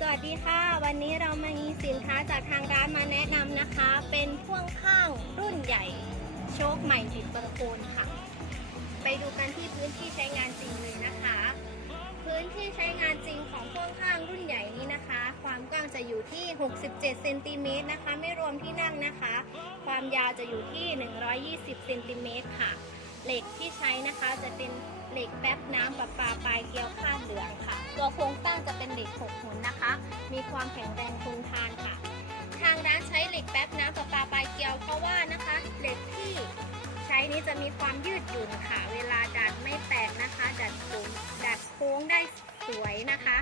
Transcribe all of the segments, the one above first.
สวัสดีค่ะ วันนี้เรามามีสินค้าจากทางร้านมาแนะนำนะคะ เป็นพ่วงข้างรุ่นใหญ่ โชคใหม่ติดประโคนค่ะ ไปดูกันที่พื้นที่ใช้งานจริงเลยนะคะ พื้นที่ใช้งานจริงของพ่วงข้างรุ่นใหญ่นี้นะคะ ความกว้างจะอยู่ที่ 67เซนติเมตรนะคะ ไม่รวมที่นั่งนะคะ ความยาวจะอยู่ที่ 120เซนติเมตรค่ะ เหล็กที่ใช้นะคะจะเป็น เหล็กแป๊บน้ำประปาปลายเกลียวคาดเหลืองค่ะ ตัวโครงสร้างจะเป็นเหล็กหกหุนนะคะ มีความแข็งแรงทนทานค่ะ ทางร้านใช้เหล็กแป๊บน้ำประปาปลายเกลียวเพราะว่านะคะ เหล็กที่ใช้นี้จะมีความยืดหยุ่นค่ะ เวลาดัดไม่แตกนะคะ ดัดโค้งดัดโค้งได้สวยนะคะ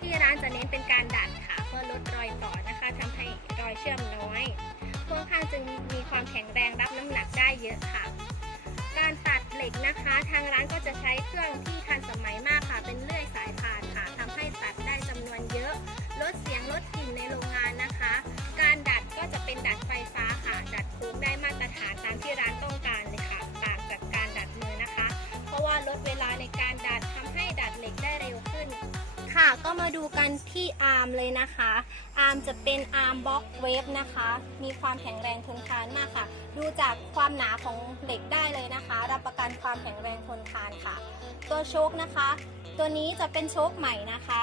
ที่ร้านจะเน้นเป็นการดัดค่ะ เพื่อลดรอยต่อนะคะทำให้รอยเชื่อมน้อยพ่วงข้างจึงมีความแข็งแรงรับน้ำหนักได้เยอะค่ะ การตัดเหล็กนะคะ ทางร้านก็ ก็มาดูกันที่อาร์มเลยนะคะ อาร์มจะเป็นอาร์มบล็อกเวฟนะคะ มีความแข็งแรงทนทานมากค่ะ ดูจากความหนาของเหล็กได้เลยนะคะ รับประกันความแข็งแรงทนทานค่ะ ตัวโชคนะคะ ตัวนี้จะเป็นโชคใหม่นะคะ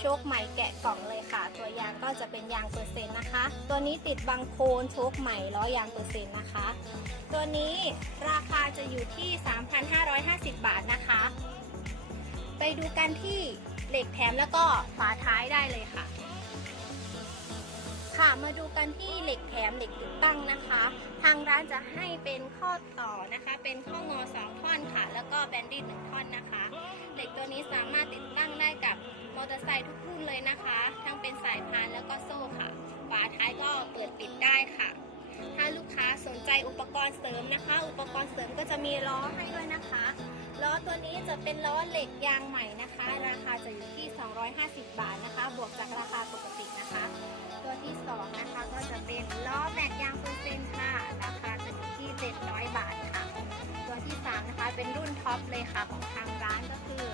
โชคใหม่แกะกล่องเลยค่ะ ตัวยางก็จะเป็นยางเปอร์เซ็นต์นะคะ ตัวนี้ติดบังโคนโชคใหม่ล้อยางเปอร์เซ็นต์นะคะ ตัวนี้ราคาจะอยู่ที่ 3,550 บาทนะคะ ไปดูกันที่ เหล็กแถมแล้วก็ฝาท้ายได้เลยค่ะ ค่ะมาดูกันที่เหล็กแถมเหล็กติดตั้งนะคะ ทางร้านจะให้เป็นข้อต่อนะคะ เป็นข้องอสองท่อนค่ะ แล้วก็แบนดี้หนึ่งท่อนนะคะ เหล็กตัวนี้สามารถติดตั้งได้กับมอเตอร์ไซค์ทุกรุ่นเลยนะคะ ทั้งเป็นสายพานแล้วก็โซ่ค่ะ ฝาท้ายก็เปิดปิดได้ค่ะ ถ้าลูกค้าสนใจอุปกรณ์เสริมนะคะ อุปกรณ์เสริม ตัวนี้จะเป็นล้อเหล็กยางใหม่นะคะ ราคาจะอยู่ที่ 250 บาทนะคะ บวกจากราคาปกตินะคะ ตัวที่สองนะคะก็จะเป็นล้อแม็กยางเปอร์เซ็นต์ค่ะ ราคาจะอยู่ที่ 700 บาทค่ะ ตัวที่สามนะคะเป็นรุ่นท็อปเลยค่ะของทางร้านก็คือ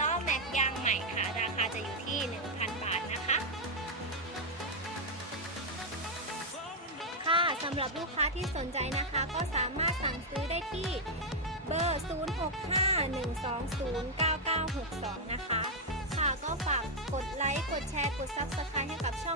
ล้อแม็กยางใหม่ค่ะ ราคาจะอยู่ที่ 1,000 บาทนะคะค่ะสำหรับลูกค้าที่สนใจนะคะ ก็สามารถสั่งซื้อได้ที่เบอร์ 1209962 นะคะ ค่ะก็ฝากกดไลค์ กดแชร์ กด Subscribe ให้กับช่อง